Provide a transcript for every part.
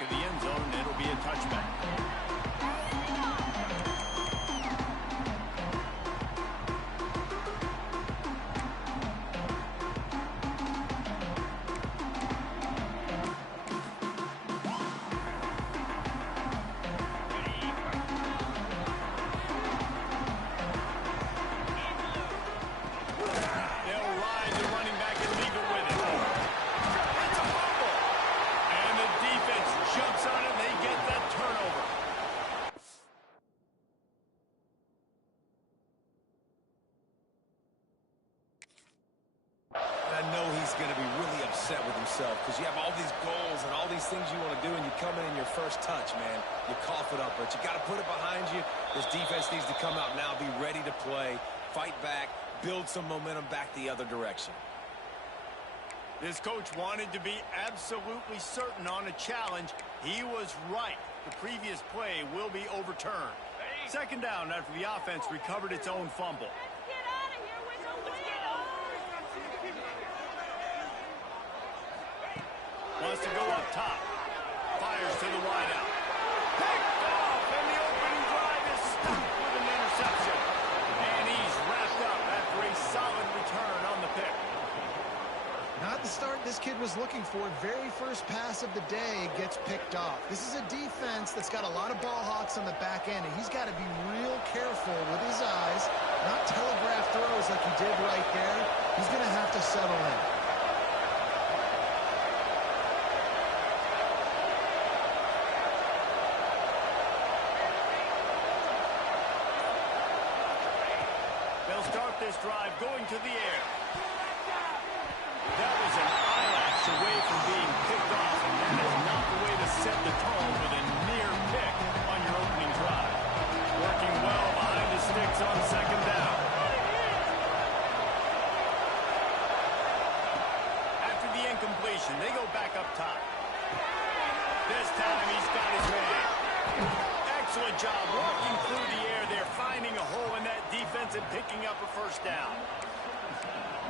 back of the end zone, and it'll be a touchback. Because you have all these goals and all these things you want to do, and you come in your first touch, man. You cough it up, but you got to put it behind you. This defense needs to come out now, be ready to play, fight back, build some momentum back the other direction. This coach wanted to be absolutely certain on a challenge. He was right. The previous play will be overturned. Second down after the offense recovered its own fumble. Wants to go up top. Fires to the wideout. Picked off, and the opening drive is stopped with an interception. And he's wrapped up after a solid return on the pick. Not the start this kid was looking for. Very first pass of the day gets picked off. This is a defense that's got a lot of ball hawks on the back end, and he's got to be real careful with his eyes, not telegraph throws like he did right there. He's going to have to settle in. They'll start this drive going to the air. That was an eyelash away from being picked off, and that is not the way to set the tone with a near pick on your opening drive. Working well behind the sticks on second down. After the incompletion, they go back up top. This time he's got his man. Excellent job walking through the air there, finding a hole in that defense and picking up a first down.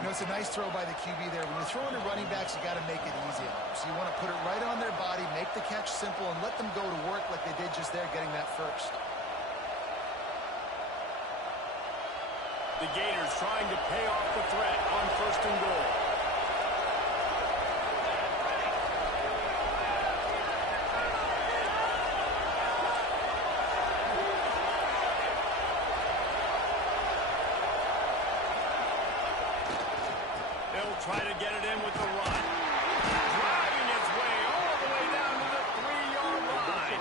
You know, it's a nice throw by the QB there. When you're throwing to running backs, you got to make it easy on them. So you want to put it right on their body, make the catch simple, and let them go to work like they did just there, getting that first. The Gators trying to pay off the threat on first and goal. Try to get it in with the run. Driving its way all the way down to the 3-yard line.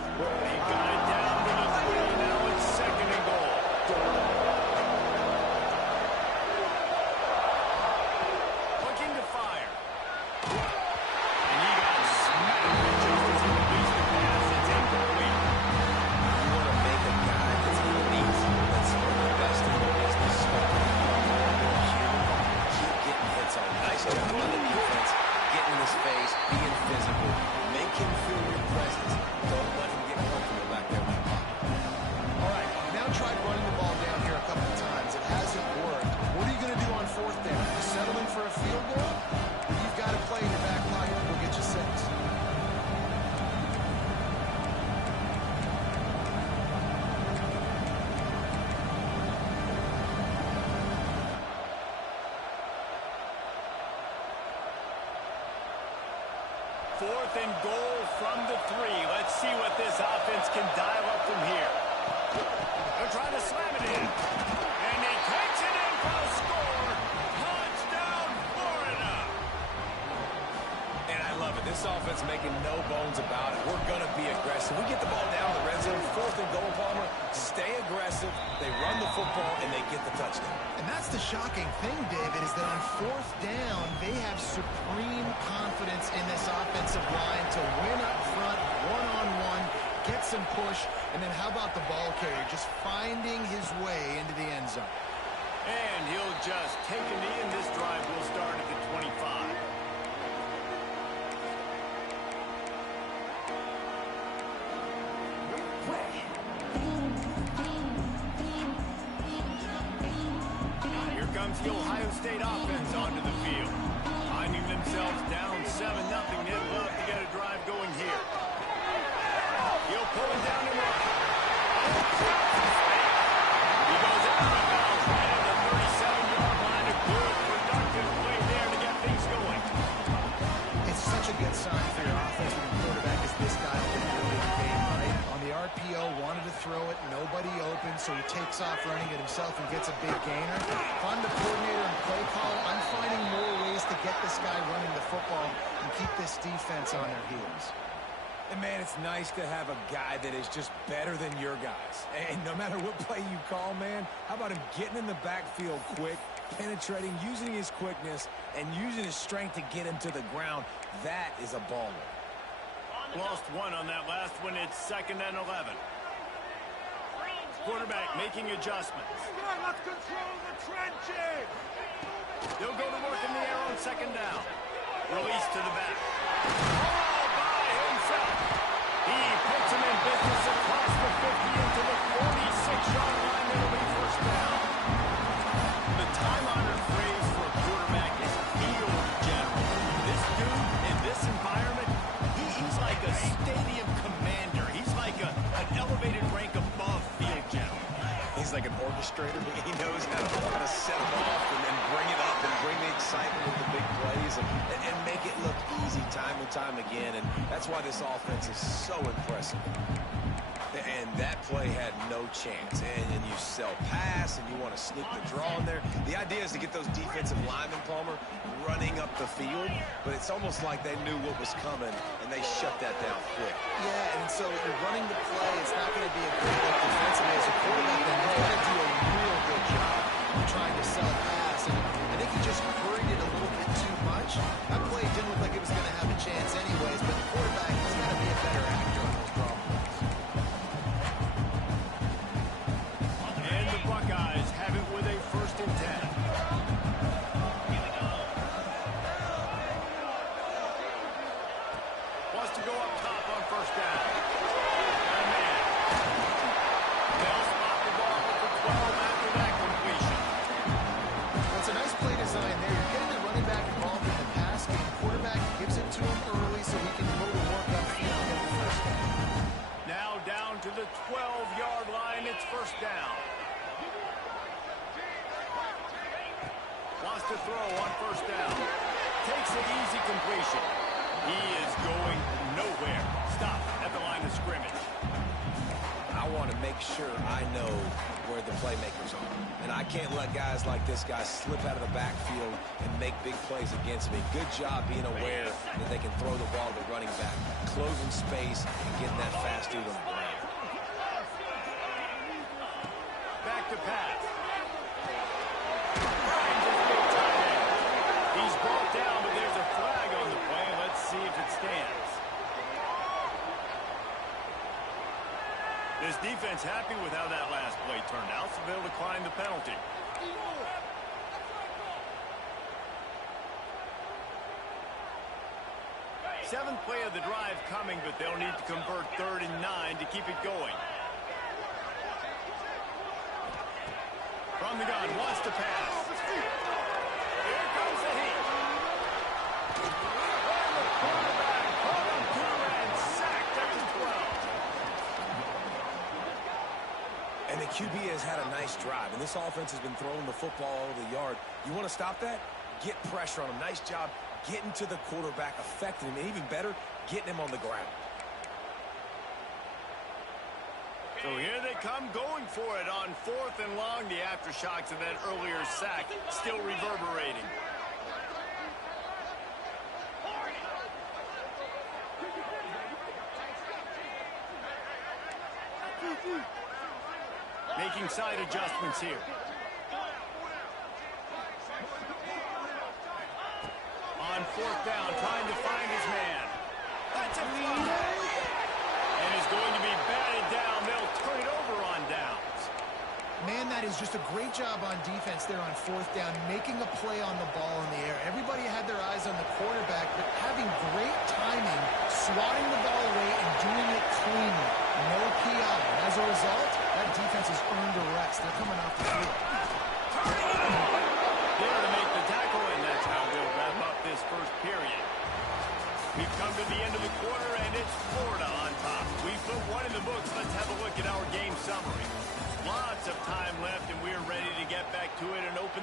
He got it down to the 3. Now it's second and goal. Looking to fire. And he got smacked. Nice job on the defense, getting in his face, being physical, make him feel your presence. Don't let him get comfortable back there in that pocket. All right, now tried running the ball down here a couple of times. It hasn't worked. What are you going to do on fourth down? Settling for a field goal? You've got to play in your back pocket. We'll get you 6. Fourth and goal from the 3. Let's see what this offense can dial up from here. They're trying to slam it in. And he takes it in for a score. Touchdown, Florida. And I love it. This offense making no bones about it. We're going to be aggressive. We get the ball down the red zone, fourth and goal, Palmer. Stay aggressive. They run the football, and they get the touchdown. And that's the shocking thing, David, is that on fourth down, they have supreme confidence in this offensive line to win up front, one-on-one, get some push, and then how about the ball carrier just finding his way into the end zone? And he'll just take a knee, and this drive will start at the 25. comes the Ohio State offense onto the field. Finding themselves down 7-0, they'd love to get a drive going here. He'll pull him down and run. He goes out of bounds right at the 37-yard line. A good, productive play there to get things going. It's such a good sign for your offense when your quarterback is this dialed in early in the game, right? On the RPO, wanted to throw it, nobody open, so he takes off running it himself and gets a big gainer. If I'm the coordinator and play call, I'm finding more ways to get this guy running the football and keep this defense on their heels. And, man, it's nice to have a guy that is just better than your guys. And no matter what play you call, man, how about him getting in the backfield quick, penetrating, using his quickness, and using his strength to get him to the ground? That is a baller. Lost one on that last one. It's 2nd and 11. Quarterback making adjustments. Let's control the trenches. He'll go to work in the air on 2nd down. Release to the back. All by himself. He puts him in business across the 50 into the 46-yard line. That'll be 1st down. The time-honored phrase for a quarterback is field general. This dude in this environment, he's like a stadium commander. He's like an elevated rank above field general. He's like an orchestrator. He knows how to set them off and then bring it up and bring the excitement with the big plays and make it look easy time and time again. And that's why this offense is so impressive. And that play had no chance. And you sell pass, and you want to sneak the draw in there. The idea is to get those defensive linemen, Palmer, running up the field. But it's almost like they knew what was coming, and they shut that down quick. Yeah, and so you're running the play. It's not going to be a good look defensively as a quarterback. Then you've got to do a real good job of trying to sell pass. And I think he just hurried it a little bit too much. That play didn't look like it was going to have a chance anyways, but the quarterback has got to be a better actor on those draw plays. And the Buckeyes have it with a 1st and 10. Wants to go up top on 1st down. And man, they'll spot the ball for 12 after that completion. It's a nice play design there. You're getting the running back involved in the pass game. Quarterback gives it to him early so he can go to work upfield and get the 1st down. Now down to the 12-yard line. It's 1st down. Wants to throw on 1st down. Takes an easy completion. He is going nowhere. Stop at the line of scrimmage. I want to make sure I know where the playmakers are. And I can't let guys like this guy slip out of the backfield and make big plays against me. Good job being aware that they can throw the ball to the running back, closing space and getting that fast dude on the ground. Back to pass. Finds his big tight end. He's brought down, but there's a flag on the play. Let's see if it stands. This defense happy with how that last play turned out, so they'll decline the penalty. Seventh play of the drive coming, but they'll need to convert 3rd and 9 to keep it going. From the gun, wants to pass. Here comes the heat. And the quarterback caught him through and sacked at the 12. And the QB has had a nice drive, and this offense has been throwing the football all over the yard. You want to stop that? Get pressure on him. Nice job getting to the quarterback, affecting him, and even better, getting him on the ground. So here they come going for it on 4th and long. The aftershocks of that earlier sack still reverberating. Making side adjustments here. On 4th down, trying to find his man. That's a fly. And is going to be batted down. They'll turn it over on downs. Man, that is just a great job on defense there on 4th down, making a play on the ball in the air. Everybody had their eyes on the quarterback, but having great timing, swatting the ball away and doing it cleanly. No PI. And as a result, that defense has earned a rest. They're coming off the field.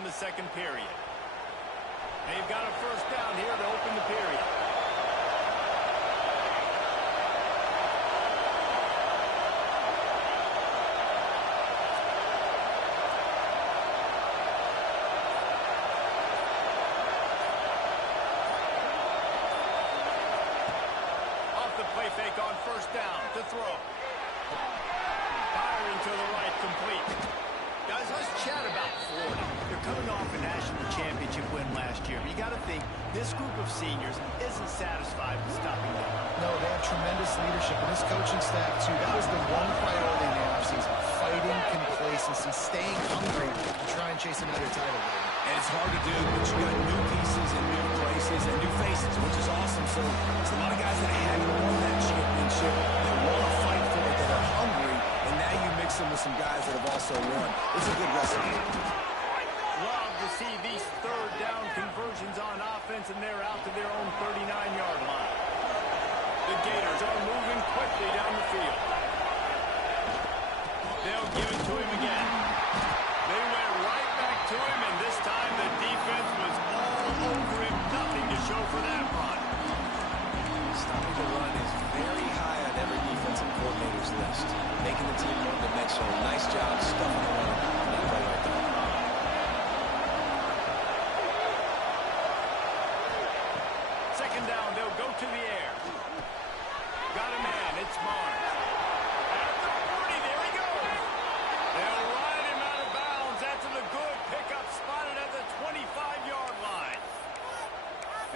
the second period. They've got a first down here to open the period. Play fake on first down to throw. Firing to the right, complete. Guys, let's chat about Florida. They're coming off a national championship win last year. But you got to think this group of seniors isn't satisfied with stopping them. No, they have tremendous leadership, and this coaching staff, too. That was the one priority in the offseason. Fighting complacency, staying hungry to try and chase another title game. And it's hard to do, but you got new pieces and new places and new faces, which is awesome. So it's a lot of guys that haven't won that championship that want to fight for it, that are hungry, and now you mix them with some guys that have also won. It's a good recipe. Love to see these third down conversions on offense, and they're out to their own 39-yard line. The Gators are moving quickly down the field. They'll give it to him again. They went right back to him, and this time the defense was all over him. Nothing to show for that run. Stopping the run is very high on every defensive coordinator's list. Making the team one-dimensional. Nice job stuffing the run on that play right there. Second down, they'll go to the air. Got a man, it's Barnes. At the 40, there he goes. They'll ride him out of bounds after the good pickup spotted at the 25-yard line.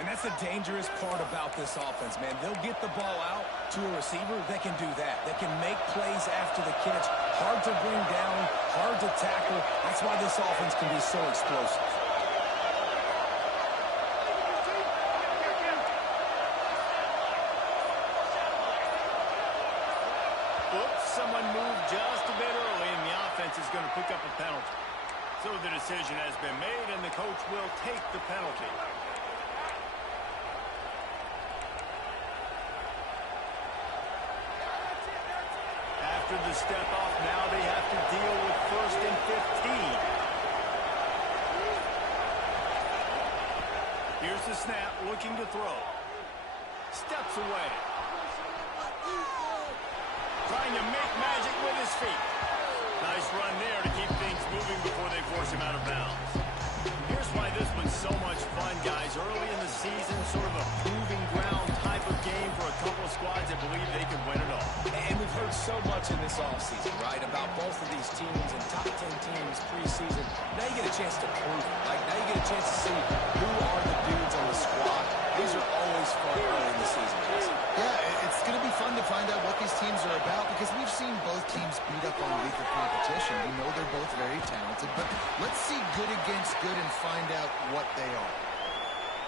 And that's the dangerous part about this offense, man. They'll get the ball out to a receiver. They can do that. They can make plays after the catch. Hard to bring down, hard to tackle. That's why this offense can be so explosive. Oops, someone moved just a bit early, and the offense is going to pick up a penalty. So the decision has been made, and the coach will take the penalty. After the step off, now they have to deal with 1st and 15. Here's the snap, looking to throw. Steps away. Trying to make magic with his feet. Nice run there to keep things moving before they force him out of bounds. Here's why this was so much fun, guys. Early in the season, sort of a proving ground type of game for a couple of squads that believe they can win it all. And we've heard so much in this offseason, right, about both of these teams and top 10 teams preseason. Now you get a chance to prove it. Like, now you get a chance to see who are the dudes on the squad. These are always fun early in the season, Jason. Yeah, it's going to be fun to find out what these teams are about because we've seen both teams beat up on weaker competition. We know they're both very talented, but let's see good against good and find out what they are.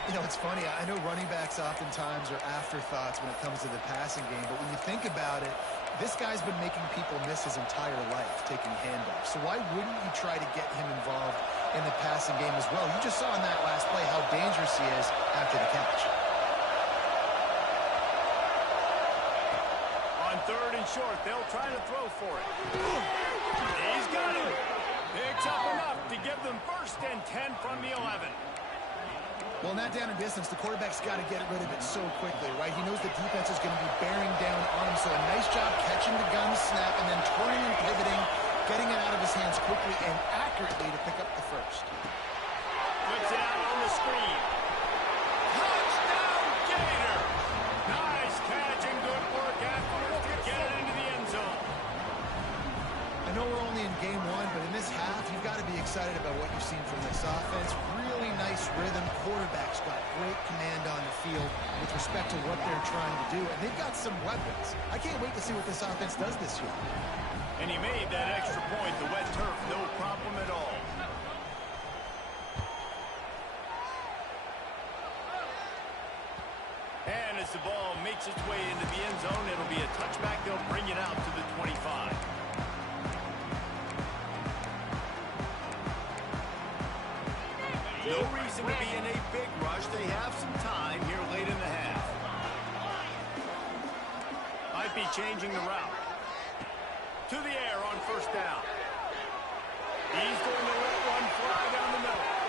You know, it's funny. I know running backs oftentimes are afterthoughts when it comes to the passing game, but when you think about it, this guy's been making people miss his entire life taking handoffs. So why wouldn't you try to get him involved in the passing game as well? You just saw in that last play how dangerous he is after the catch. On 3rd and short, they'll try to throw for it. He's got it. Picks up enough to give them 1st and 10 from the 11. Well, in that down and distance, the quarterback's got to get rid of it so quickly, right? He knows the defense is going to be bearing down on him, so a nice job catching the gun snap and then turning and pivoting, getting it out of his hands quickly and accurately to pick up the 1st. Puts it out on the screen. Touchdown, Gator! Nice catch and good work afterwards to get it into the end zone. I know we're only in game 1, but in this half, you've got to be excited about what you've seen from this offense. Really nice rhythm. Quarterback's got great command on the field with respect to what they're trying to do, and they've got some weapons. I can't wait to see what this offense does this year. And he made that extra point, the wet turf, no problem at all. And as the ball makes its way into the end zone, it'll be a touchback. They'll bring it out to the 25. No reason to be in a big rush. They have some time here late in the half. Might be changing the route. To the air on 1st down. He's going to let one fly down the middle.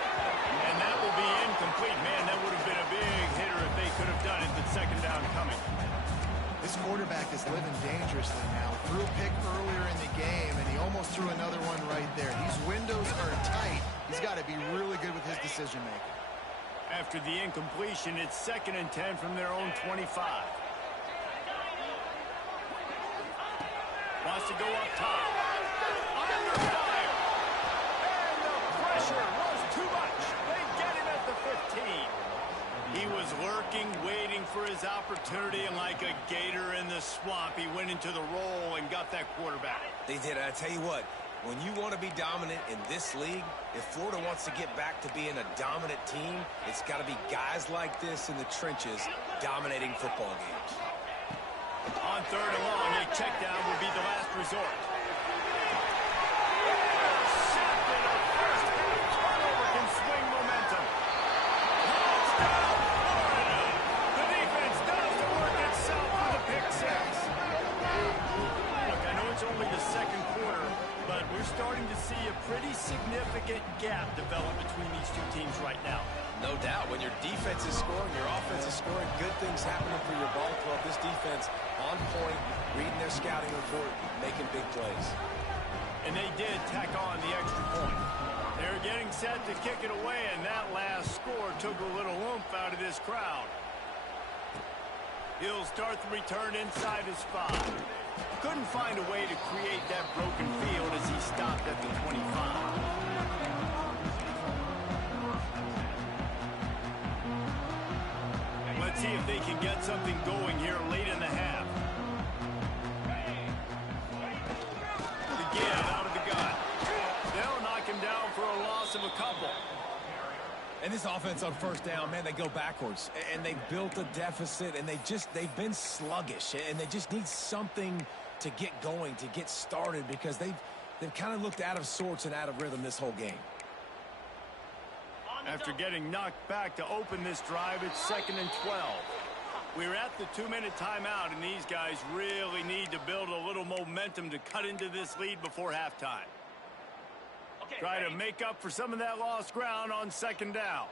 got to be really good with his decision-making. After the incompletion, it's 2nd and 10 from their own 25. Wants to go up top. Under fire. And the pressure was too much. They get him at the 15. He was lurking, waiting for his opportunity, and like a gator in the swamp, he went into the roll and got that quarterback. They did. I tell you what, when you want to be dominant in this league, if Florida wants to get back to being a dominant team, it's got to be guys like this in the trenches dominating football games. On 3rd and long, a check down will be the last resort. Intercepted. A first half turnover can swing momentum. Touchdown, Florida. The defense does the work itself for the pick six. Look, I know it's only the 2nd quarter, but we're starting to see a pretty significant gap develop between these two teams right now. No doubt. When your defense is scoring, your offense is scoring, good things happening for your ball club. This defense on point, reading their scouting report, making big plays. And they did tack on the extra point. They're getting set to kick it away, and that last score took a little oomph out of this crowd. He'll start the return inside his 5. Couldn't find a way to create that broken field as he stopped at the 25. Let's see if they can get something going here late in the half. Again, out of the gun. They'll knock him down for a loss of a couple. And this offense on 1st down, man, they go backwards. And they built a deficit, and they've been sluggish. And they just need something to get going, to get started, because they've kind of looked out of sorts and out of rhythm this whole game. After getting knocked back to open this drive, it's 2nd and 12. We're at the 2-minute timeout, and these guys really need to build a little momentum to cut into this lead before halftime. Try to make up for some of that lost ground on 2nd down.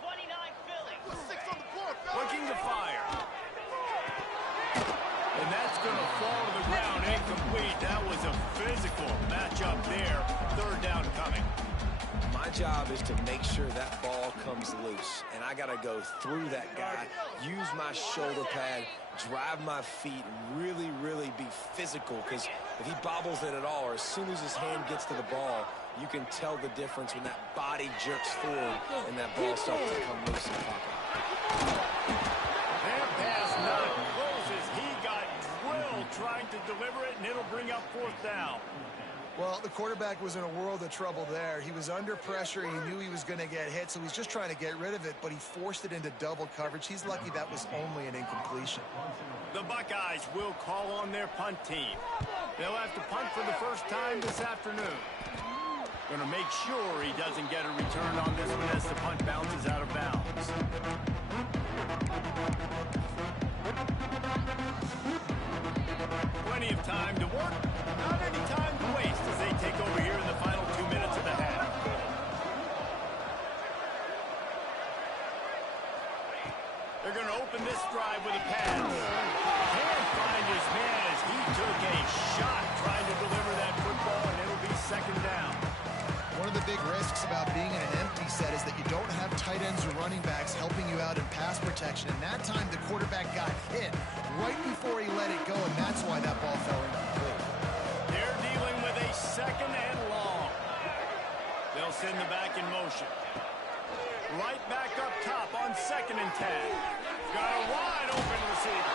29 Philly. 6 on the board. Looking to fire. And that's going to fall to the ground incomplete. That was a physical matchup there. 3rd down coming. My job is to make sure that ball comes loose, and I got to go through that guy, use my shoulder pad, drive my feet, and really, really be physical, because if he bobbles it at all, or as soon as his hand gets to the ball, you can tell the difference when that body jerks forward and that ball starts to come loose and pop out. That pass not close as he got drilled trying to deliver it, and it'll bring up 4th down. Well, the quarterback was in a world of trouble there. He was under pressure. He knew he was going to get hit, so he's just trying to get rid of it, but he forced it into double coverage. He's lucky that was only an incompletion. The Buckeyes will call on their punt team. They'll have to punt for the first time this afternoon. Going to make sure he doesn't get a return on this one as the punt bounces out of bounds. Plenty of time to work, not any time to waste as they take over here in the final 2 minutes of the half. They're going to open this drive with a pass. Can't find his man as he took a shot trying to deliver that football, and it'll be 2nd down. One of the big risks about being in an empty set is that you don't have tight ends or running backs helping you out in pass protection. And that time, the quarterback got hit right before he let it go, and that's why that ball fell incomplete. They're dealing with a 2nd and long. They'll send the back in motion. Right back up top on 2nd and 10. Got a wide open receiver.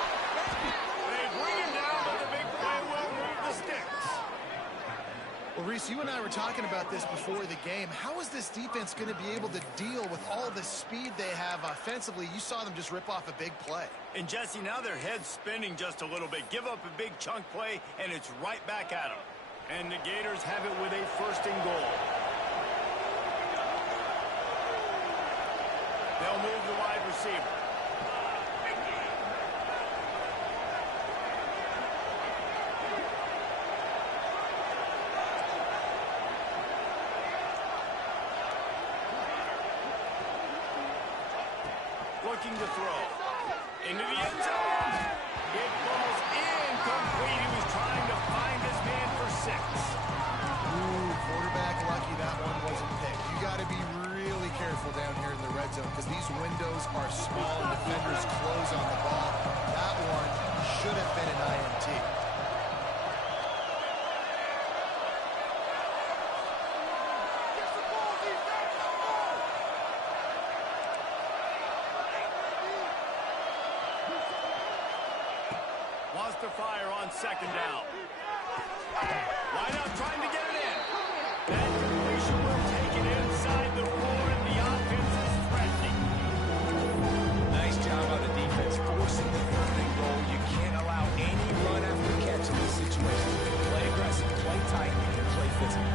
They bring him down, but the big play will move the sticks. Well, Reese, you and I were talking about this before the game. How is this defense going to be able to deal with all the speed they have offensively? You saw them just rip off a big play. And, Jesse, now their head's spinning just a little bit. Give up a big chunk play, and it's right back at them. And the Gators have it with a 1st and goal. They'll move the wide receiver. Looking to throw. Into the end zone. It falls incomplete. He was trying to find his man for 6. Ooh, quarterback lucky that one wasn't picked. defenders close on the ball. That one should have been an INT. Wants to fire on second down. Wide out trying to get it in. That completion will take it inside the 4, and the offense is threatening. Nice job by the defense forcing the 3rd and goal. You can't allow any run after catch in this situation. Play aggressive, play tight, and play physical.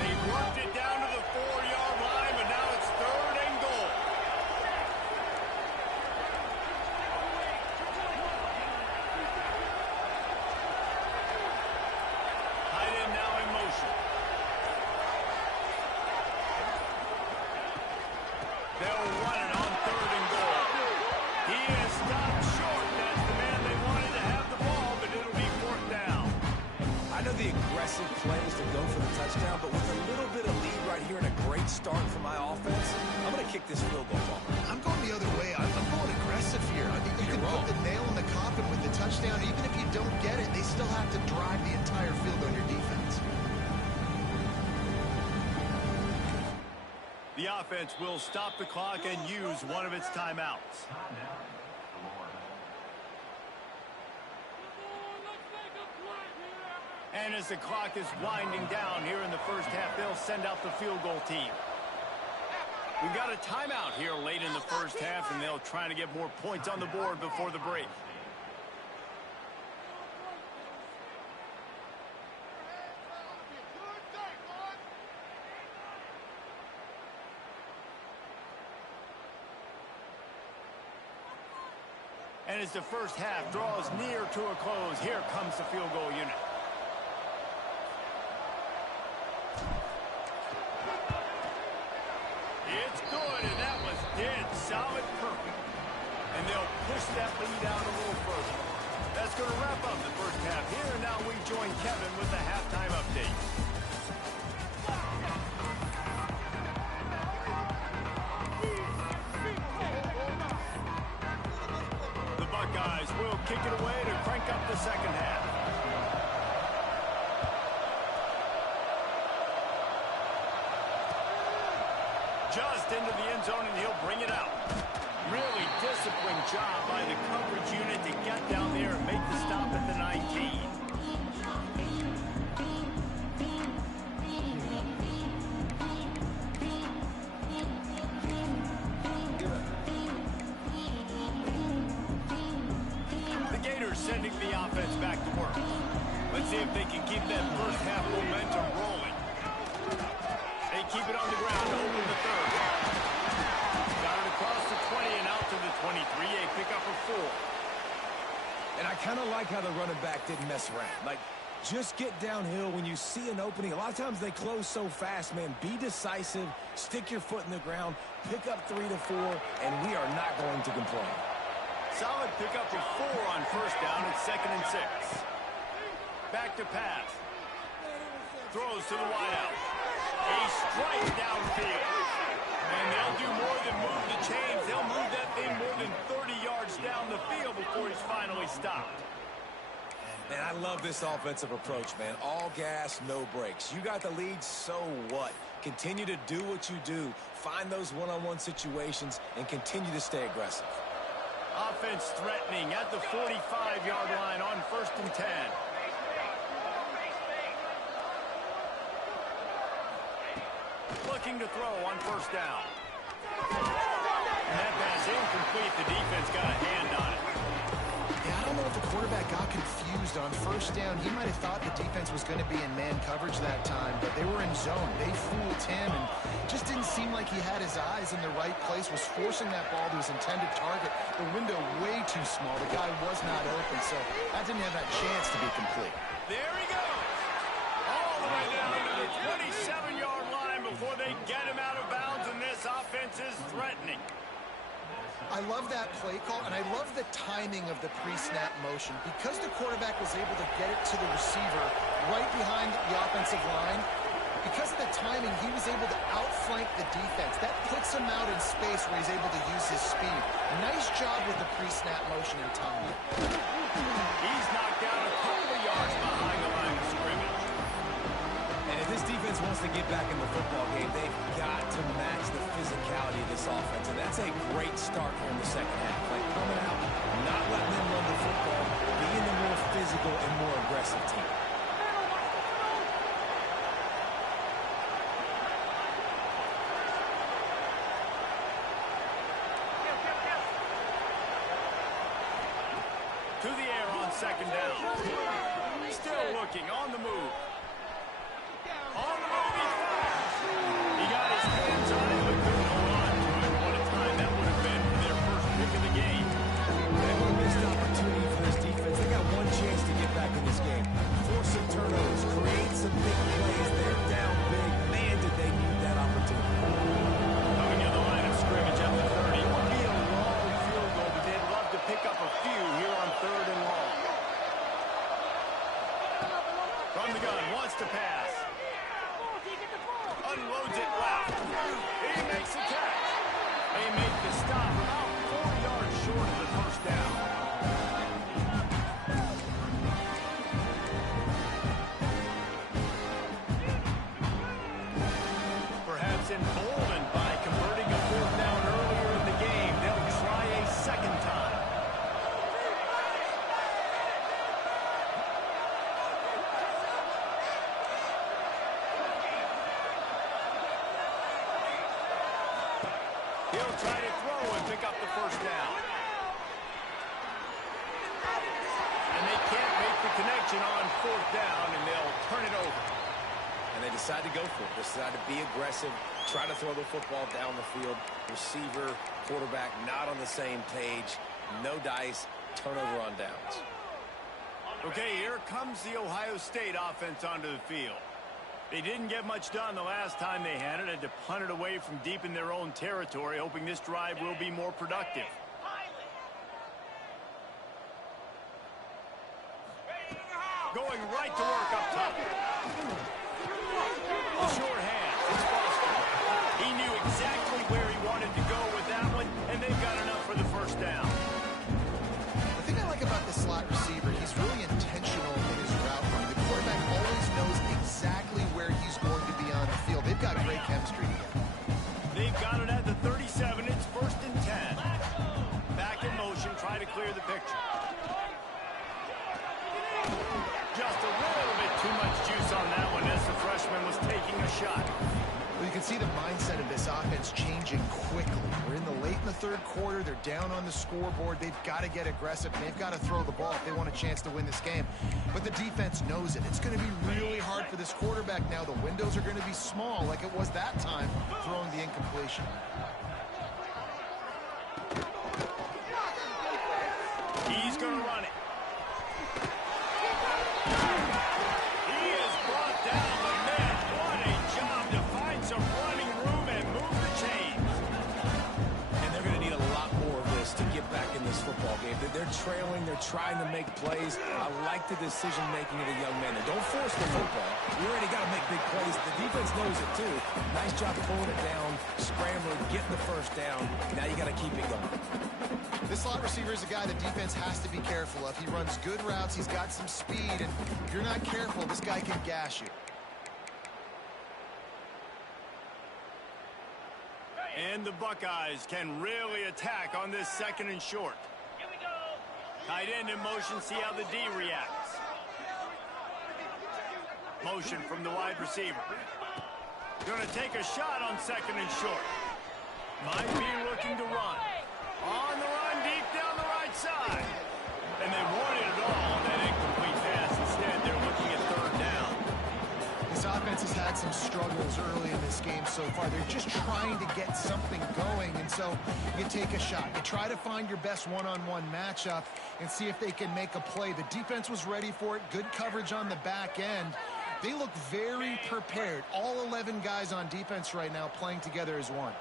They've worked it down to the 4-yard line, but now it's 3rd and goal. Tight end now in motion. They'll run it on 3rd and goal. He is stopped short. That's the man they wanted to have the ball, but it'll be 4th down. I know the aggressive plays to go for the touchdown, but with a little bit of lead right here and a great start for my offense, I'm going to kick this field goal ball. I'm going the other way. I'm going aggressive here. I think you can put the nail in the coffin with the touchdown. Even if you don't get it, they still have to drive the entire field on your defense. The offense will stop the clock and use one of its timeouts. And as the clock is winding down here in the first half, they'll send out the field goal team. We've got a timeout here late in the first half, and they'll try to get more points on the board before the break. And as the first half draws near to a close, here comes the field goal unit. It's good, and that was dead solid perfect. And they'll push that lead out a little further. That's going to wrap up the first half here, and now we join Kevin with the halftime update. The Buckeyes will kick it away to crank up the second half. Just into the end zone, and he'll bring it out. Really disciplined job by the coverage unit to get down there and make the stop at the 19. The Gators sending the offense back to work. Let's see if they can keep that first half momentum rolling. They keep it on the ground to open the 3rd. Got it across the 20 and out to the 23. A pickup of 4. And I kind of like how the running back didn't mess around. Like, just get downhill when you see an opening. A lot of times they close so fast, man. Be decisive, stick your foot in the ground, pick up 3 to 4, and we are not going to complain. Solid pickup of 4 on first down at 2nd and 6. Back to pass. Throws to the wideout. A strike downfield. And they'll do more than move the chains. They'll move that thing more than 30 yards down the field before he's finally stopped. And I love this offensive approach, man. All gas, no brakes. You got the lead, so what? Continue to do what you do. Find those one-on-one situations and continue to stay aggressive. Offense threatening at the 45-yard line on 1st and 10. Looking to throw on first down. And that pass incomplete. The defense got a hand on it. Yeah, I don't know if the quarterback got confused on first down. He might have thought the defense was going to be in man coverage that time, but they were in zone. They fooled him and just didn't seem like he had his eyes in the right place, was forcing that ball to his intended target. The window way too small. The guy was not open, so that didn't have that chance to be complete. There he goes. All the way down to the 27-yard line before they get him out of bounds, and this offense is threatening. I love that play call, and I love the timing of the pre-snap motion. Because the quarterback was able to get it to the receiver right behind the offensive line, Because of the timing, he was able to outflank the defense. That puts him out in space where he's able to use his speed. Nice job with the pre-snap motion and timing. He's knocked down a couple of yards behind the line of scrimmage. And if this defense wants to get back in the football game, they've got to match the physicality of this offense. And that's a great start here in the second half. Like coming out, not letting them run the football, being the more physical and more aggressive team. To the air on second down. Still looking, on the move. On the move, he fires. He got his hands on it, but couldn't hold on to it. What a time that would have been for their first pick of the game. They were a missed opportunity for this defense. They got one chance to get back in this game. Force some turnovers, create some big plays. They're down big. Man, did they need that opportunity. Coming to the line of scrimmage at the 30. It would be a long field goal, but they'd love to pick up a few here on third and long. From the gun, wants to pass. Unloads it left. He makes the catch. They make the stop about 4 yards short of the first down. Perhaps emboldened by converting a fourth down earlier in the game, they'll try a second time. He'll try to throw and pick up the first down. And they can't make the connection on fourth down, and they'll turn it over. And they decide to go for it. They decide to be aggressive, try to throw the football down the field. Receiver, quarterback, not on the same page. No dice, turnover on downs. Okay, here comes the Ohio State offense onto the field. They didn't get much done the last time they had it. Had to punt it away from deep in their own territory, hoping this drive will be more productive. Going right to work up top. The short hand. It's Foster. He knew exactly where he wanted to go with that one, and they've got enough for the first down. The thing I like about the slot receiver, he's really intentional in his route running. The quarterback always knows exactly where he's going to be on the field. They've got great chemistry together. They've got it at the 37. It's first and 10. Back in motion, try to clear the picture. Just a little bit too much juice on that one as the freshman was taking a shot. Well, you can see the mindset of this offense changing quickly. We're in the late in the third quarter. They're down on the scoreboard. They've got to get aggressive, and they've got to throw the ball if they want a chance to win this game. But the defense knows it. It's going to be really hard for this quarterback now. The windows are going to be small like it was that time throwing the incompletion. He's going to run it. He is brought down, but man, what a job to find some running room and move the chains. And they're going to need a lot more of this to get back in this football game. They're trailing. They're trying to make plays. I like the decision-making of the young men. And don't force the football. You already got to make big plays. The defense knows it, too. Nice job pulling it down, scrambling, getting the first down. Now you got to keep it going. This slot receiver is a guy the defense has to be careful of. He runs good routes. He's got some speed. And if you're not careful, this guy can gash you. And the Buckeyes can really attack on this second and short. Here we go. Tight end in motion, see how the D reacts. Motion from the wide receiver. Going to take a shot on second and short. Might be looking to run. On the run, deep down the right side. And they wanted it all on that incomplete pass. Instead, they're looking at third down. This offense has had some struggles early in this game so far. They're just trying to get something going, and so you take a shot. You try to find your best one-on-one matchup and see if they can make a play. The defense was ready for it. Good coverage on the back end. They look very prepared. All 11 guys on defense right now playing together as one.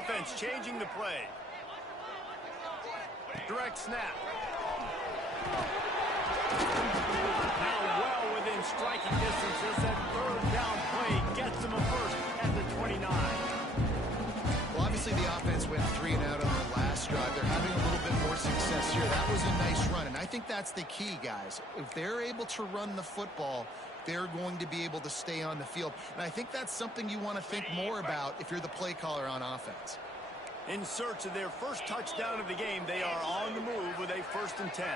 Offense changing the play. Direct snap. Now well within striking distance as that third down play gets them a first at the 29. Well, obviously the offense went 3 and out on their last drive. They're having a little bit more success here. That was a nice run, and I think that's the key, guys. If they're able to run the football, they're going to be able to stay on the field. And I think that's something you want to think more about if you're the play caller on offense. In search of their first touchdown of the game, they are on the move with a 1st and 10.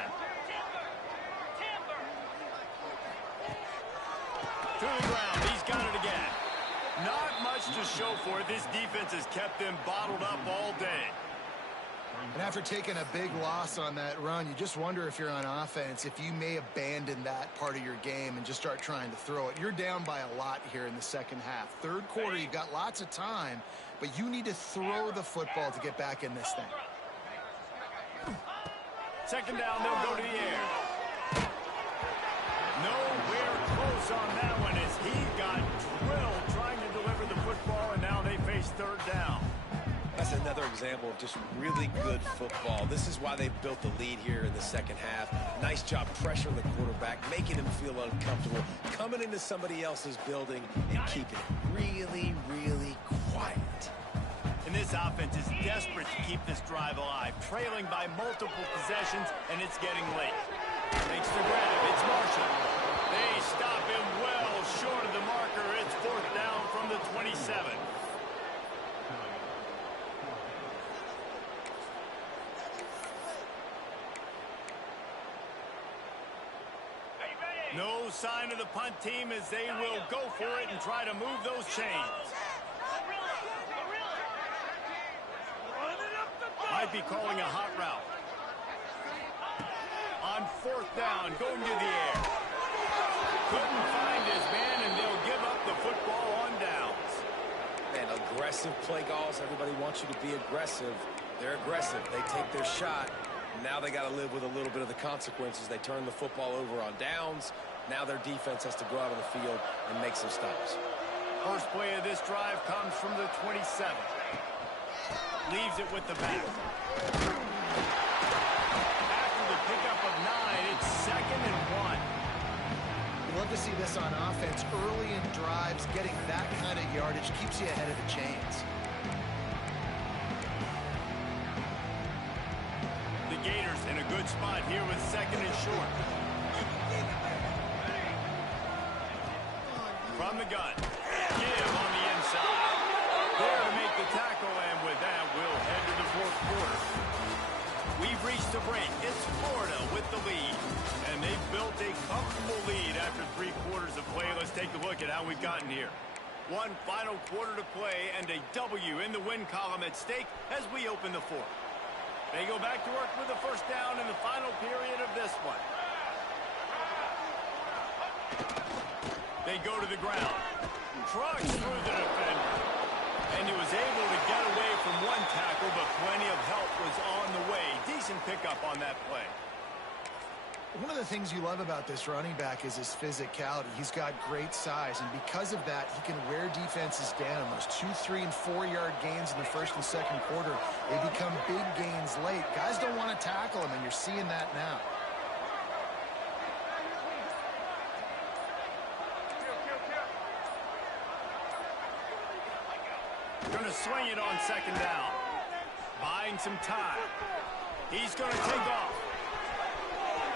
To the ground, he's got it again. Not much to show for it. This defense has kept them bottled up all day. And after taking a big loss on that run, you just wonder if you're on offense, if you may abandon that part of your game and just start trying to throw it. You're down by a lot here in the second half. Third quarter, you've got lots of time, but you need to throw the football to get back in this thing. Second down, they'll go to the air. Nowhere close on that one as he got drilled trying to deliver the football, and now they face third down. That's another example of just really good football. This is why they built the lead here in the second half. Nice job pressuring the quarterback, making him feel uncomfortable, coming into somebody else's building and keeping it really, really quiet. And this offense is desperate to keep this drive alive, trailing by multiple possessions, and it's getting late. Makes the grab. It's Marshall. They stop him well short of the marker. It's 4th down from the 27. No sign of the punt team as they will go for it and try to move those chains. Might be calling a hot route. On 4th down, going to the air. Couldn't find his man, and they'll give up the football on downs. Man, aggressive play calls. Everybody wants you to be aggressive. They're aggressive. They take their shot. Now they got to live with a little bit of the consequences. They turn the football over on downs. Now their defense has to go out on the field and make some stops. First play of this drive comes from the 27. Leaves it with the back. After the pickup of 9, it's 2nd and 1. You love to see this on offense. Early in drives, getting that kind of yardage keeps you ahead of the chains. The Gators in a good spot here with 2nd and short. From the gun. Give on the inside. There to make the tackle, and with that, we'll head to the 4th quarter. We've reached the break. It's Florida with the lead. And they've built a comfortable lead after 3 quarters of play. Let's take a look at how we've gotten here. One final quarter to play and a W in the win column at stake as we open the 4th. They go back to work with the 1st down in the final period of this one. They go to the ground. Trucks through the defender. And he was able to get away from one tackle, but plenty of help was on the way. Decent pickup on that play. One of the things you love about this running back is his physicality. He's got great size, and because of that, he can wear defenses down. Those 2, 3, and 4-yard gains in the 1st and 2nd quarter, they become big gains late. Guys don't want to tackle him, and you're seeing that now. Going to swing it on 2nd down. Buying some time. He's going to take off.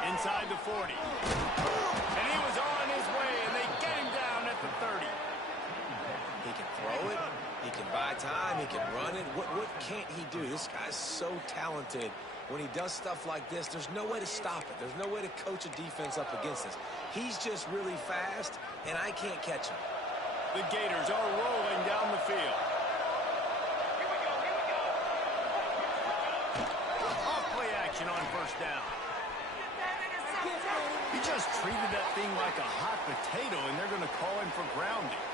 Inside the 40. And he was on his way, and they get him down at the 30. He can throw it. He can buy time. He can run it. What can't he do? This guy's so talented. When he does stuff like this, there's no way to stop it. There's no way to coach a defense up against this. He's just really fast, and I can't catch him. The Gators are rolling down the field. Off-play action on 1st down. He just treated that thing like a hot potato, and they're going to call him for grounding.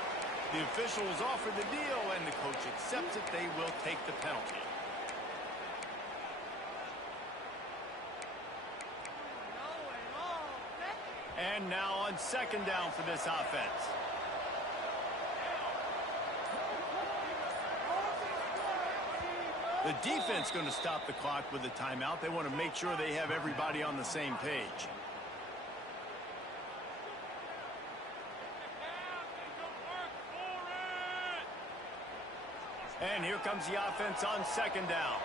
The officials offer the deal, and the coach accepts it. They will take the penalty. And now on 2nd down for this offense. The defense going to stop the clock with a timeout. They want to make sure they have everybody on the same page. And here comes the offense on second down.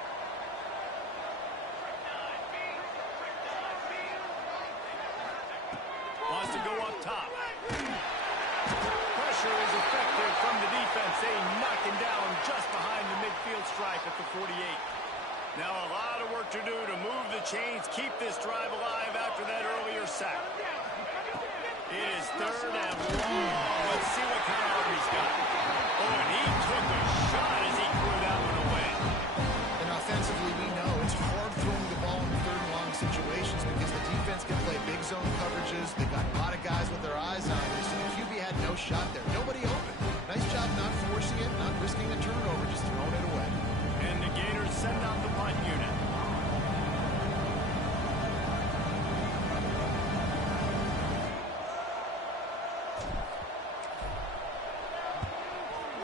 Wants to go up top. Pressure is effective from the defense. They knock him down just behind the midfield stripe at the 48. Now a lot of work to do to move the chains, keep this drive alive after that earlier sack. It is third and long. Let's see what kind of arm he's got. Oh, and he took a shot as he threw that one away. And offensively, we know it's hard throwing the ball in third and long situations because the defense can play big zone coverages. They got a lot of guys with their eyes on you, so the QB had no shot there. Nobody open. Nice job not forcing it, not risking a turnover, just throwing it away. And the Gators send out the punt unit.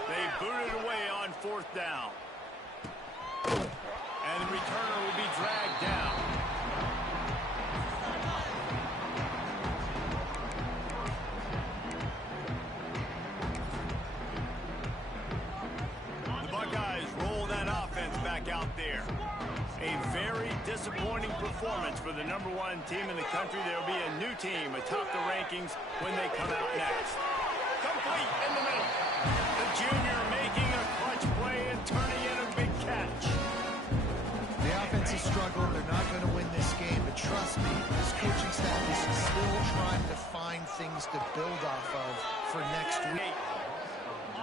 They boot it away on fourth down. And the returner will be dragged down. The Buckeyes roll that offense back out there. A very disappointing performance for the #1 team in the country. There will be a new team atop the rankings when they come out next. Complete in the middle. The junior making a clutch play and turning in a big catch. The offense is struggling. They're not going to win this game, but trust me, this coaching staff is still trying to find things to build off of for next week.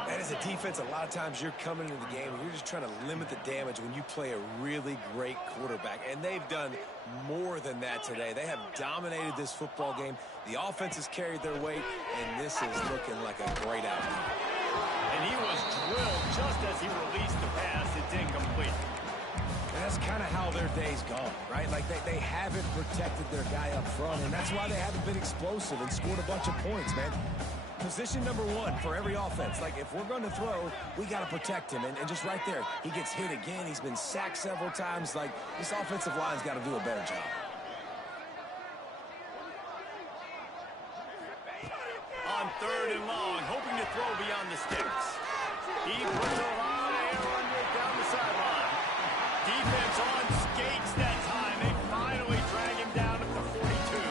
And as a defense, a lot of times you're coming into the game and you're just trying to limit the damage when you play a really great quarterback. And they've done more than that today. They have dominated this football game. The offense has carried their weight, and this is looking like a great outcome. And he was drilled just as he released the pass. It's incomplete. And that's kind of how their day's gone, right? Like they haven't protected their guy up front, and that's why they haven't been explosive and scored a bunch of points, man. Position #1 for every offense. Like, if we're going to throw, we got to protect him. And just right there, he gets hit again. He's been sacked several times. Like, this offensive line's got to do a better job. On third and long, hoping to throw beyond the sticks. He puts a lot of air under it down the sideline. Defense on skates that time. They finally drag him down at the 42.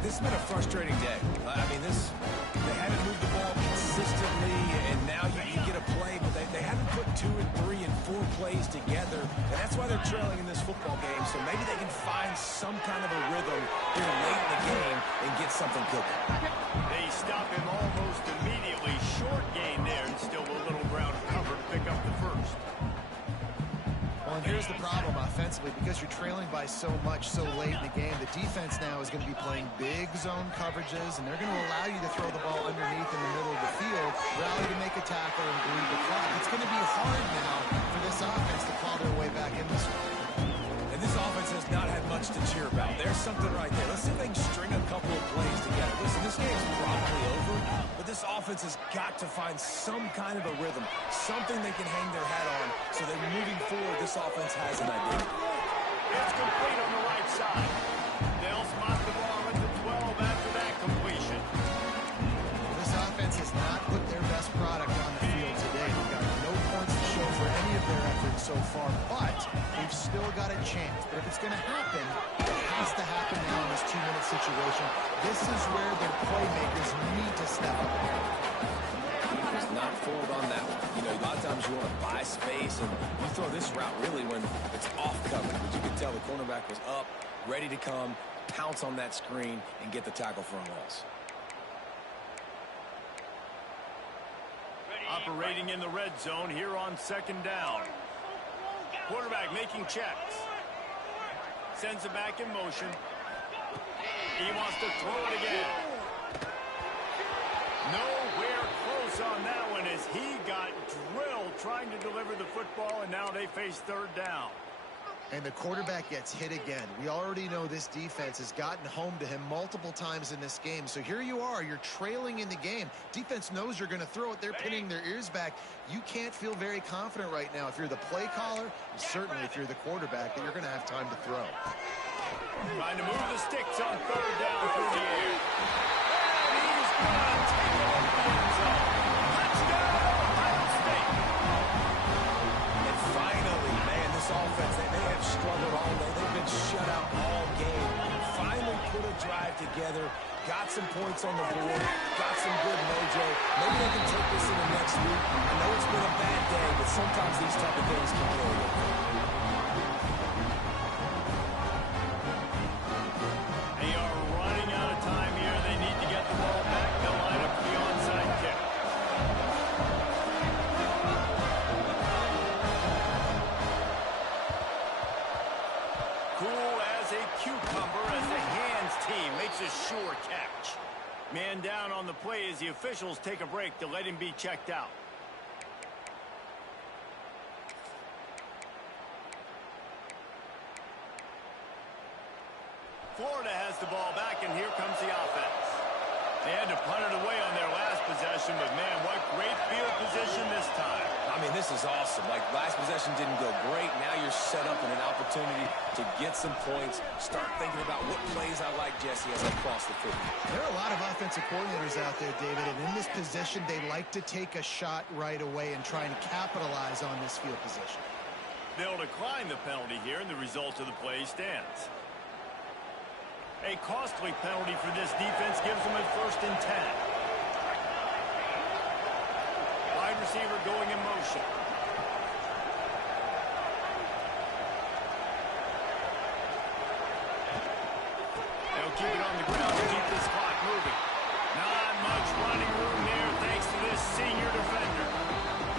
This has been a frustrating day. I mean, they haven't moved the ball consistently, and now you get a play, but they haven't put 2 and 3 and 4 plays together, and that's why they're trailing in this football game. So maybe they can find some kind of a rhythm here late in the game and get something cooking. They stop him almost immediately. Short gain there, and still a little ground cover to pick up the first. Well, and here's the problem offensively. Because you're trailing by so much so late in the game, the defense now is going to be playing big zone coverages, and they're going to allow you to throw the ball underneath in the middle of the field, rally to make a tackle, and bleed the clock. It's going to be hard now for this offense to claw their way back in this one. And this offense has not had much to cheer about. There's something right there. Let's see if they can string a couple of plays together. Listen, this game's probably over, but this offense has got to find some kind of a rhythm, something they can hang their hat on, so that moving forward, this offense has an identity. It's complete on the right side. They'll spot the ball at the 12 after that completion. Well, this offense has not put their best product on the field today. They've got no points to show for any of their efforts so far, but they've still got a chance. But if it's going to happen, it has to happen now in this 2-minute situation. This is where their playmakers need to step up. Does not fold on that one. You know, a lot of times you want to buy space, and you throw this route really when it's off coverage. But you could tell the cornerback was up, ready to come, pounce on that screen, and get the tackle for a loss. Operating in the red zone here on second down. Quarterback making checks. Sends it back in motion. He wants to throw it again. Nowhere close on that one as he got drilled trying to deliver the football, and now they face third down. And the quarterback gets hit again. We already know this defense has gotten home to him multiple times in this game. So here you are, you're trailing in the game. Defense knows you're going to throw it. They're pinning their ears back. You can't feel very confident right now if you're the play caller, and certainly if you're the quarterback, that you're going to have time to throw. Trying to move the sticks on third down through the air. And he's going to take it into the end zone. Touchdown, Ohio State. offense, they have struggled all day. They've been shut out all game. Finally put a drive together, got some points on the board, got some good mojo. Maybe they can take this into next week. I know it's been a bad day, but sometimes these type of things can carry over. They are running out of time here. They need to get the ball back. They'll line up for the onside kick. Cool as a cucumber as the hands team makes a sure catch. Man down on the play as the officials take a break to let him be checked out. Florida has the ball back, and here comes the offense. They had to punt it away on their last possession, but man, what great field position this time. I mean, this is awesome. Like, last possession didn't go great. Now you're set up in an opportunity to get some points. Start thinking about what plays I like, Jesse, as I cross the field. There are a lot of offensive coordinators out there, David, and in this position, they like to take a shot right away and try and capitalize on this field position. They'll decline the penalty here, and the result of the play stands. A costly penalty for this defense gives them a 1st and 10. Wide receiver going in motion. They'll keep it on the ground to keep this clock moving. Not much running room there thanks to this senior defender.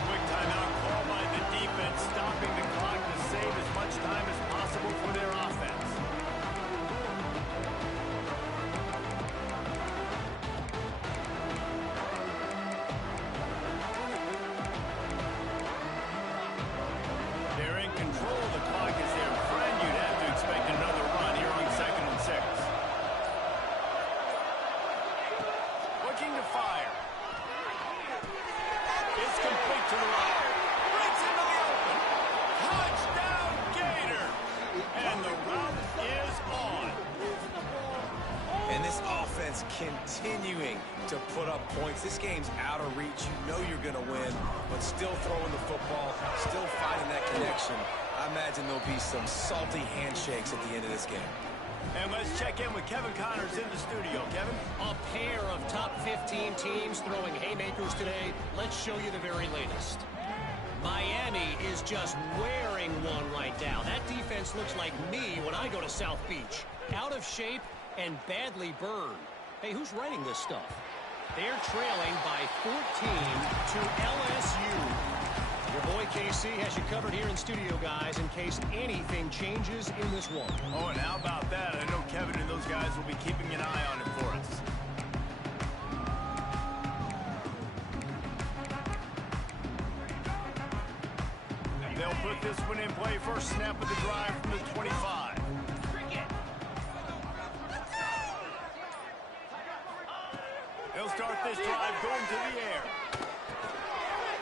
Quick timeout call by the defense, stopping the clock to save as much time as possible for their offense. They're in control of the clock as their friend. You'd have to expect another run here on 2nd and 6. Looking to fire. It's complete to the right. Breaks into the open. Touchdown Gator. And the route is on. And this offense continuing to put up points. This game's out of reach. You know you're going to win, but still throwing the football, still finding that connection. I imagine there'll be some salty handshakes at the end of this game. And let's check in with Kevin Connors in the studio. Kevin? A pair of top 15 teams throwing haymakers today. Let's show you the very latest. Miami is just wearing one right now. That defense looks like me when I go to South Beach. Out of shape and badly burned. Hey, who's writing this stuff? They're trailing by 14 to LSU. Your boy KC has you covered here in studio, guys, in case anything changes in this one. Oh, and how about that? I know Kevin and those guys will be keeping an eye on it for us. They'll put this one in play. First snap of the drive from the 25. They'll start this drive going to the air.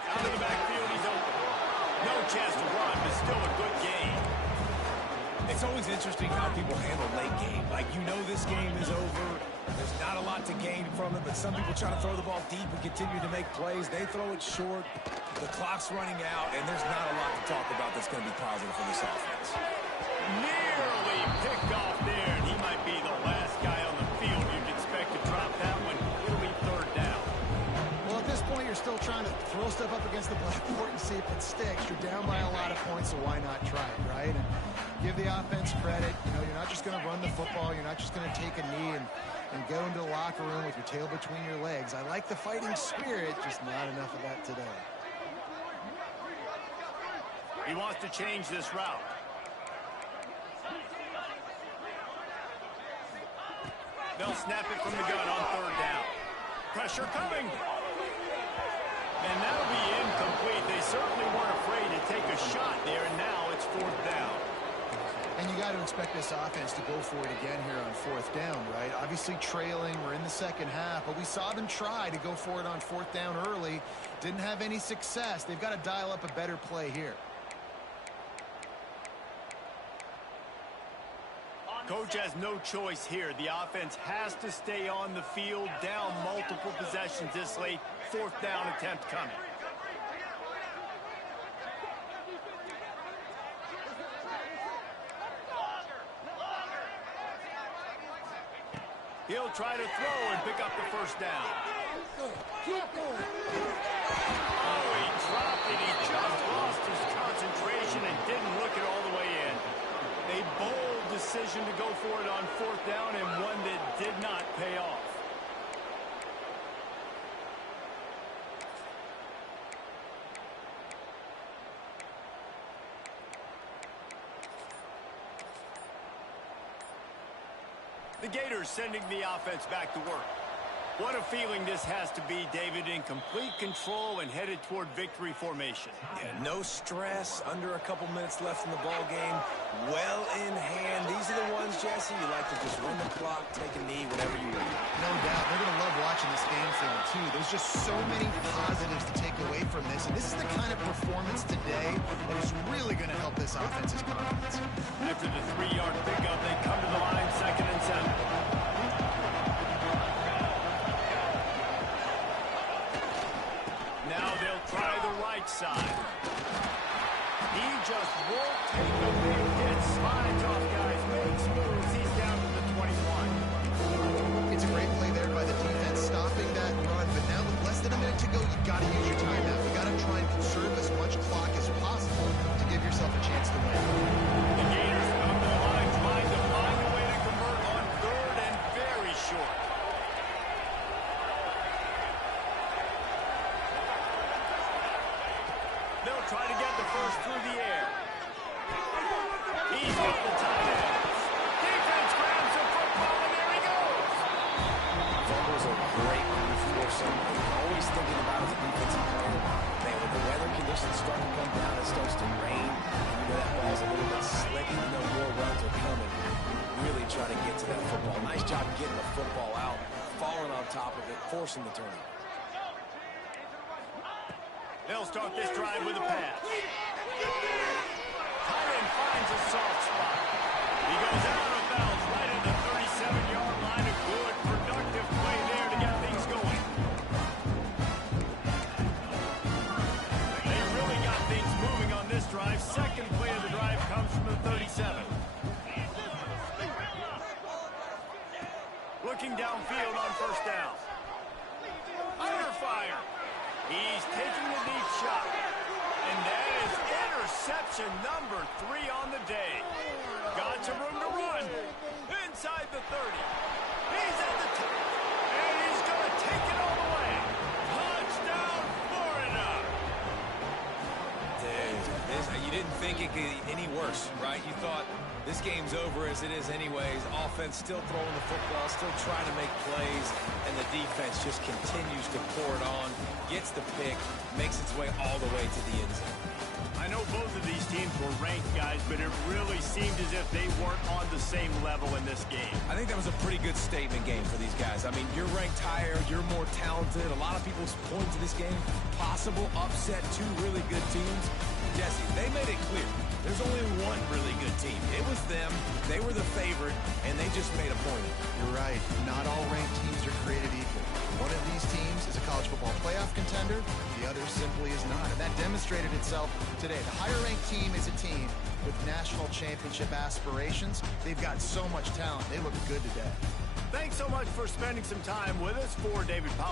Out of the backfield, he's open. No chance to run, but still a good game. It's always interesting how people handle late game. Like, you know this game is over. There's not a lot to gain from it, but some people try to throw the ball deep and continue to make plays. They throw it short. The clock's running out, and there's not a lot to talk about that's going to be positive for this offense. Nearly picked off there, and he might be the last guy on the field you'd expect to drop that one. It'll be 3rd down. Well, at this point, you're still trying to throw stuff up against the blackboard and see if it sticks. You're down by a lot of points, so why not try it, right? And give the offense credit. You know, you're not just going to run the football. You're not just going to take a knee and go into the locker room with your tail between your legs. I like the fighting spirit, just not enough of that today. He wants to change this route. They'll snap it from the gun on 3rd down. Pressure coming. And that'll be incomplete. They certainly weren't afraid to take a shot there, and now it's 4th down. And you got to expect this offense to go for it again here on 4th down, right? Obviously trailing, we're in the 2nd half, but we saw them try to go for it on 4th down early. Didn't have any success. They've got to dial up a better play here. Coach has no choice here. The offense has to stay on the field, down multiple possessions this late. 4th down attempt coming. He'll try to throw and pick up the first down. Oh, he dropped it. He just lost his concentration and didn't look it all the way in. A bold decision to go for it on fourth down and one that did not pay off. The Gators sending the offense back to work. What a feeling this has to be, David, in complete control and headed toward victory formation. Yeah, no stress, under a couple minutes left in the ball game, well in hand. These are the ones, Jesse, you like to just run the clock, take a knee, whatever you want. No doubt. They're going to love watching this game film, too. There's just so many positives to take away from this, and this is the kind of performance today that is really going to help this offense's confidence. After the 3-yard pickup, they come to the line, 2nd and 7. Now they'll try the right side. He just won't take the big hit. Slides off guys, makes moves. He's down to the 21. It's a great play there by the defense, stopping that run. But now with less than a minute to go, you've got to use your timeout. You've got to try and conserve as much clock as possible to give yourself a chance to win. The Gators come to the line, trying to find a way to convert on 3rd and very short. They'll try to get the first through the air. He's got the tight end. Defense grabs the football, and there he goes. Fumbles are great when you force them. You're always thinking about as a defensive player, man, when the weather conditions start to come down, it starts to rain, and you know that ball's a little bit slick, you know more runs are coming. Really try to get to that football. Nice job getting the football out, falling on top of it, forcing the turnover. They'll start this drive with a pass. Tight end finds a soft spot. He goes out of bounds right at the 37-yard line. A good, productive play there to get things going. They really got things moving on this drive. Second play of the drive comes from the 37. Looking downfield on first down. Under fire. He's taking a deep shot. And that is interception number 3 on the day. Got some room to run. Inside the 30. He's at the 10. And he's going to take it all the way. Touchdown, Florida. You didn't think it could get any worse, right? You thought this game's over as it is anyways. Offense still throwing the football, still trying to make plays, and the defense just continues to pour it on, gets the pick, makes its way all the way to the end zone. I know both of these teams were ranked, guys, but it really seemed as if they weren't on the same level in this game. I think that was a pretty good statement game for these guys. I mean, you're ranked higher, you're more talented. A lot of people point to this game, possible upset, 2 really good teams. Jesse, they made it clear. There's only one really good team. It was them. They were the favorite, and they just made a point. You're right. Not all ranked teams are created equal. One of these teams is a college football playoff contender. The other simply is not. And that demonstrated itself today. The higher-ranked team is a team with national championship aspirations. They've got so much talent. They look good today. Thanks so much for spending some time with us. For David Powell.